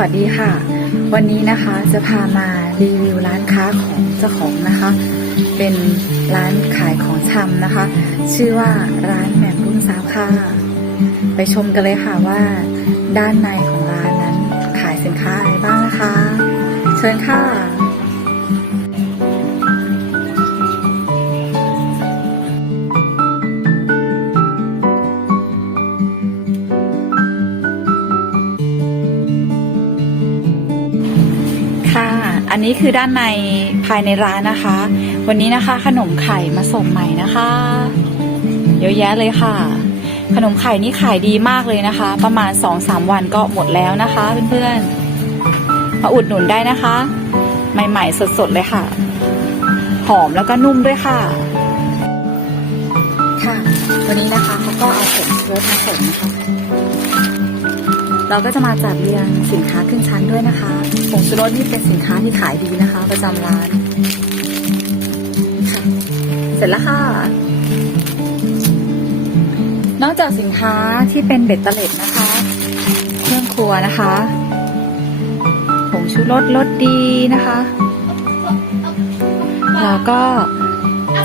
วัสดีค่ะ วันนี้นะคะจะพามารีวิวร้านค้าของเจ้าของนะคะ เป็นร้านขายของชำนะคะ ชื่อว่าร้านแหม่มรุ่งสาวค่ะไปชมกันเลยค่ะว่า ด้านในของร้านนั้นขายสินค้าอะไรบ้างนะคะ เชิญค่ะ อันนี้คือด้านในภายในร้านนะคะ วันนี้นะคะ ขนมไข่มาส่งใหม่นะคะเยอะแยะเลยค่ะ ขนมไข่นี่ขายดีมากเลยนะคะ ประมาณ2-3วันก็หมดแล้วนะคะเพื่อนๆมาอุดหนุนได้นะคะ ใหม่ๆสดๆเลยค่ะ หอมแล้วก็นุ่มด้วยค่ะค่ะ วันนี้นะคะเขาก็เอาผงชูรสมาส่งนะคะ เราก็จะมาจัดเรียงสินค้าขึ้นชั้นด้วยนะคะผงชูรสนี่เป็นสินค้าที่ขายดีนะคะ ประจำร้านเสร็จแล้วค่ะ นอกจากสินค้าที่เป็นเบ็ดเตล็ดนะคะ เครื่องครัวนะคะผงชูรสรสดีนะคะแล้วก็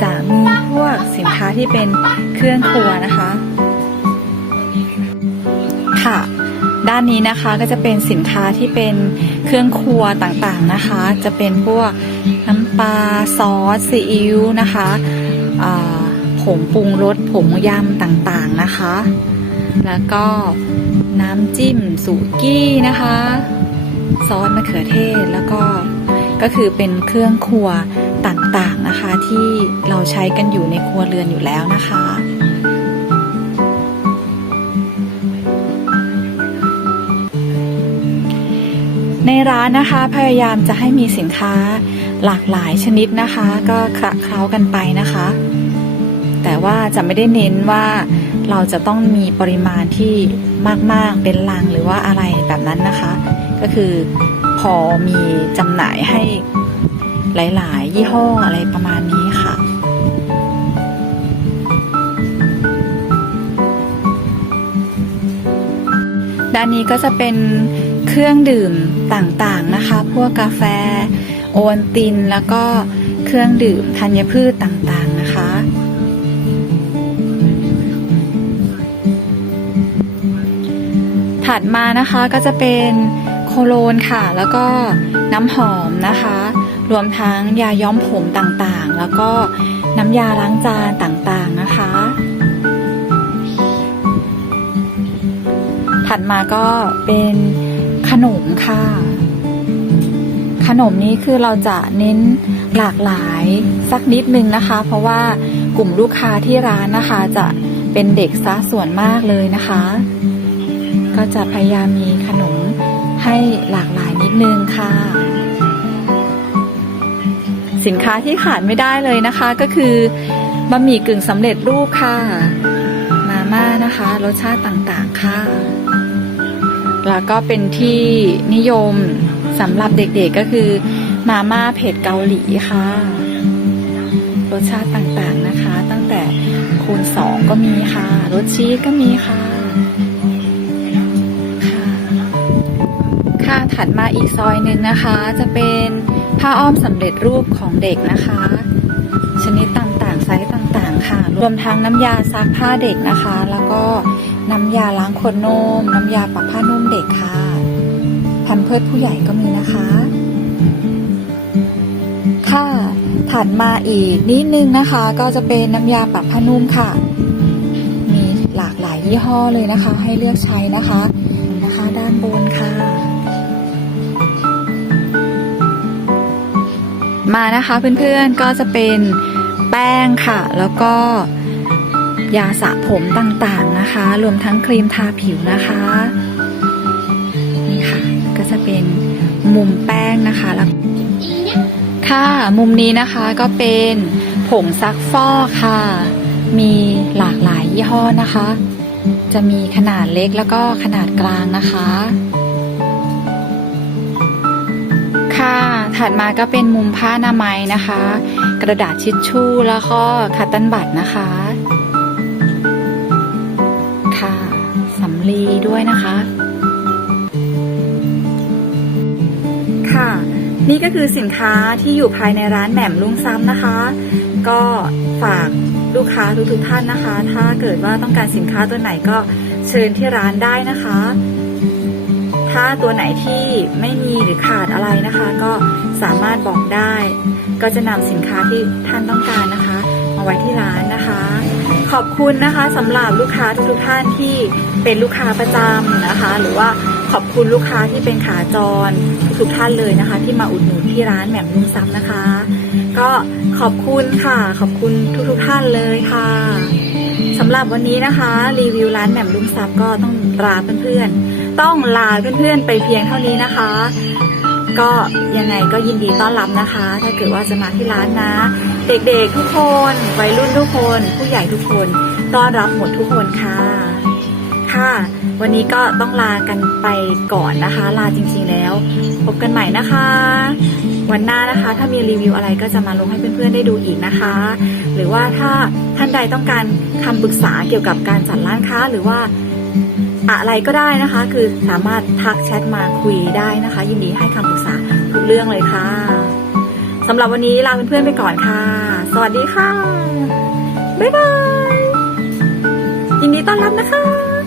จะมีพวกสินค้าที่เป็นเครื่องครัวนะคะ ค่ะ ด้านนี้นะคะก็จะเป็นสินค้าที่เป็นเครื่องครัวต่างๆนะคะ จะเป็นพวกน้ำปลาซอสซีอิ๊วนะคะผงปรุงรสผงยำต่างๆนะคะ แล้วก็น้ำจิ้มสุกี้นะคะซอสมะเขือเทศแล้วก็ก็คือเป็นเครื่องครัวต่างๆนะคะ ที่เราใช้กันอยู่ในครัวเรือนอยู่แล้วนะคะ ในร้านนะคะพยายามจะให้มีสินค้าหลากหลายชนิดนะคะ ก็คละเคล้ากันไปนะคะ แต่ว่าจะไม่ได้เน้นว่าเราจะต้องมีปริมาณที่มากๆเป็นลังหรือว่าอะไรแบบนั้นนะคะ ก็คือพอมีจำหน่ายให้หลาย ๆ ยี่ห้ออะไรประมาณนี้ค่ะด้านนี้ก็จะเป็น เครื่องดื่มต่างๆนะคะ พวกกาแฟ โอวตินแล้วก็เครื่องดื่มธัญพืชต่างๆนะคะถัดมานะคะก็จะเป็นโคโลนค่ะ แล้วก็น้ำหอมนะคะ รวมทั้งยาย้อมผมต่างๆ แล้วก็น้ำยาล้างจานต่างๆนะคะ ถัดมาก็เป็น ขนมค่ะ ขนมนี้คือเราจะเน้นหลากหลายสักนิดนึงนะคะ เพราะว่ากลุ่มลูกค้าที่ร้านนะคะ จะเป็นเด็กซะส่วนมากเลยนะคะ ก็จะพยายามมีขนมให้หลากหลายนิดนึงค่ะสินค้าที่ขาดไม่ได้เลยนะคะก็คือบะหมี่กึ่งสำเร็จรูปค่ะ มาม่านะคะ รสชาติต่างๆค่ะ แล้วก็เป็นที่นิยมสำหรับเด็กๆก็คือมาม่าเผ็ดเกาหลีค่ะ รสชาติต่างๆนะคะ ตั้งแต่คูณสองก็มีค่ะ รสชีสก็มีค่ะค่ะค่ะถัดมาอีกซอยหนึ่งนะคะ จะเป็นผ้าอ้อมสำเร็จรูปของเด็กนะคะ ชนิดต่างๆไซส์ต่างๆ ค่ะ รวมทั้งน้ำยาซักผ้าเด็กนะคะ แล้วก็ น้ำยาล้างขวดนม น้ำยาปรับผ้านุ่มเด็กค่ะแพมเพิร์ดผู้ใหญ่ก็มีนะคะ ค่ะถัดมาอีกนิดนึงนะคะ ก็จะเป็นน้ำยาปรับผ้านุ่มค่ะ มีหลากหลายยี่ห้อเลยนะคะ ให้เลือกใช้นะคะนะคะ ด้านบนค่ะ มานะคะเพื่อนๆก็จะเป็นแป้งค่ะ แล้วก็ ยาสระผมต่างๆนะคะ รวมทั้งครีมทาผิวนะคะ นี่ค่ะ ก็จะเป็นมุมแป้งนะคะแล้วค่ะ มุมนี้นะคะก็เป็นผงซักฟอกค่ะ มีหลากหลายยี่ห้อนะคะ จะมีขนาดเล็กแล้วก็ขนาดกลางนะคะ ค่ะ ถัดมาก็เป็นมุมผ้าอนามัยนะคะ กระดาษชิชชู่แล้วก็คัตตันบัตนะคะ ลีด้วยนะคะนี่ก็คือสินค้าที่อยู่ภายในร้านแหม่มลุงซ้ำนะคะ ก็ฝากลูกค้าทุกๆท่านนะคะ ถ้าเกิดว่าต้องการสินค้าตัวไหนก็เชิญที่ร้านได้นะคะ ถ้าตัวไหนที่ไม่มีหรือขาดอะไรนะคะ ก็สามารถบอกได้ ก็จะนำสินค้าที่ท่านต้องการนะคะ มาไว้ที่ร้านนะคะ ขอบคุณนะคะสำหรับลูกค้าทุกท่านที่เป็นลูกค้าประจำนะคะ หรือว่าขอบคุณลูกค้าที่เป็นขาจรทุกท่านเลยนะคะ ที่มาอุดหนุนที่ร้านแหม่มลุงซ้ำนะคะ ก็ขอบคุณค่ะ ขอบคุณทุกๆท่านเลยค่ะสำหรับวันนี้นะคะ รีวิวร้านแหม่มลุงซับก็ต้องลาเพื่อนๆต้องลาเพื่อนๆไปเพียงเท่านี้นะคะ ก็ยังไงก็ยินดีต้อนรับนะคะ ถ้าเกิดว่าจะมาที่ร้านนะ เด็กๆทุกคน วัยรุ่นทุกคน ผู้ใหญ่ทุกคนต้อนรับหมดทุกคนค่ะ ค่ะ วันนี้ก็ต้องลากันไปก่อนนะคะ ลาจริงๆแล้ว พบกันใหม่นะคะ วันหน้านะคะ ถ้ามีรีวิวอะไรก็จะมาลงให้เพื่อนๆได้ดูอีกนะคะ หรือว่าถ้าท่านใดต้องการคำปรึกษาเกี่ยวกับการจัดร้านค้าหรือว่าอะไรก็ได้นะคะ คือสามารถทักแชทมาคุยได้นะคะ ยินดีให้คำปรึกษาทุกเรื่องเลยค่ะ สำหรับวันนี้ลาเพื่อนๆไปก่อนค่ะ สวัสดีค่ะ บ๊ายบาย ยินดีต้อนรับนะคะ